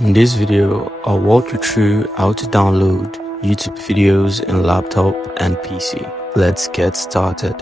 In this video, I'll walk you through how to download YouTube videos in laptop and PC. Let's get started.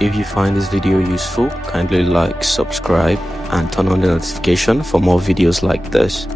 If you find this video useful, kindly like, subscribe, and turn on the notification for more videos like this.